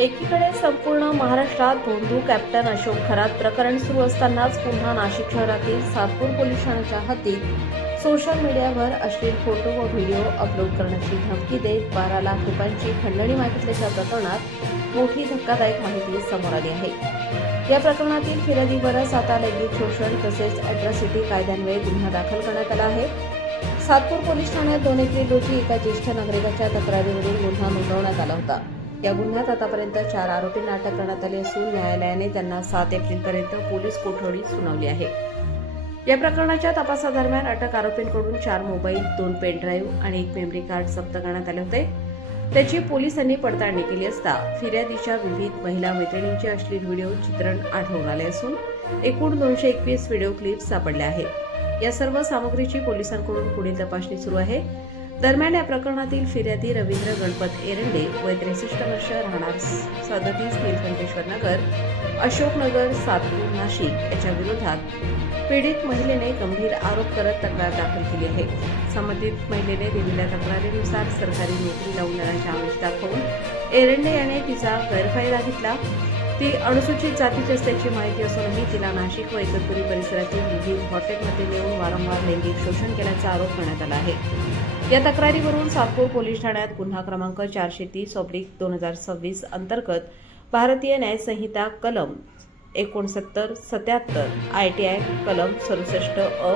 एकीकडे संपूर्ण महाराष्ट्रात भोंदू कॅप्टन अशोक खरात प्रकरण सुरू असतानाच पुन्हा नाशिक शहरातील सातपूर पोलीस ठाण्याच्या हद्दीत सोशल मीडियावर अश्लील फोटो व व्हिडिओ अपलोड करण्याची धमकी देत 12 लाख रुपयांची खंडणी मागितल्याच्या प्रकरणात मोठी धक्कादायक माहिती समोर आली आहे। या प्रकरणातील फिर्यादीवरच आता लैंगिक शोषण तसेच अॅट्रॉसिटी कायद्यान्वये गुन्हा दाखल करण्यात आला आहे। सातपूर पोलीस ठाण्यात 2 एप्रिल रोजी एका ज्येष्ठ नागरिकाच्या तक्रारीवरून गुन्हा नोंदवण्यात आला होता। या गुन्ह्यात आतापर्यंत 4 आरोपींना अटक करण्यात आली असून न्यायालयाने त्यांना 7 एप्रिलपर्यंत पोलीस कोठडी सुनावली आहे। या प्रकरणाच्या तपासादरम्यान अटक आरोपींकडून 4 मोबाईल, 2 पेन ड्राईव्ह आणि 1 मेमरी कार्ड जप्त करण्यात आले होते। त्याची पोलिसांनी पडताळणी केली असता फिर्यादीच्या विविध महिला मैत्रिणींचे अश्लील व्हिडिओ चित्रण आढळून आले असून एकूण 221 व्हिडिओ क्लिप्स सापडल्या आहेत। या सर्व सामग्रीची पोलिसांकडून पुढील तपासणी सुरू आहे। दरम्यान या प्रकरणातील फिर्यादी रवींद्र गणपत एरंडे वय 63 वर्ष, राहणार 37 नीलकंठेश्वर नगर, अशोकनगर, सातपूर, नाशिक याच्या विरोधात पीडित महिलेने गंभीर आरोप करत तक्रार दाखल केली आहे। संबंधित महिलेने दिलेल्या तक्रारीनुसार सरकारी नोकरी लावून देण्याचे आमिष दाखवून एरंडे याने तिचा गैरफायदा घेतला। ती अनुसूचित जातीची असल्याची माहिती असूनही तिला नाशिक व इगतपुरी परिसरातील विविध हॉटेलमध्ये नेऊन वारंवार लैंगिक शोषण केल्याचा आरोप करण्यात आला आहे। या तक्रारीवरून सातपूर पोलीस ठाण्यात गुन्हा क्रमांक 430/2026 अंतर्गत भारतीय न्याय संहिता कलम 69, 77, ITI कलम 67 अ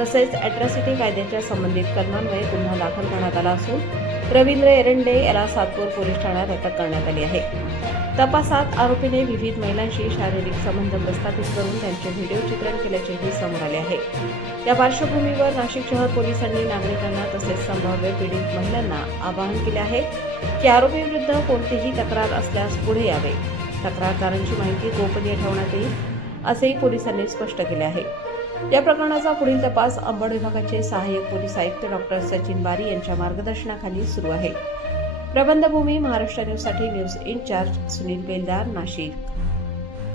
तसेच अॅट्रॉसिटी कायद्याच्या संबंधित कलमान्वये गुन्हा दाखल करण्यात आला असून रवींद्र एरंडे याला सातपूर पोलीस ठाण्यात अटक करण्यात आली आहे। तपासात आरोपीने विविध महिलांशी शारीरिक संबंध प्रस्थापित करून त्यांचे व्हिडिओ चित्रण केल्याचेही समोर आले आहे। या पार्श्वभूमीवर नाशिक शहर पोलिसांनी नागरिकांना तसेच संभाव्य पीडित महिलांना आवाहन केले आहे की आरोपीविरुद्ध कोणतीही तक्रार असल्यास पुढे यावे। तक्रारदारांची माहिती गोपनीय ठेवण्यात येईल असेही पोलिसांनी स्पष्ट केले आहे। या प्रकरणाचा पुढील तपास अंबड विभागाचे सहाय्यक पोलीस आयुक्त डॉ. सचिन बारी यांच्या मार्गदर्शनाखाली सुरू आहे। प्रबंधभूमी महाराष्ट्र न्यूजसाठी न्यूज इन्चार्ज सुनील बेलदार, नाशिक।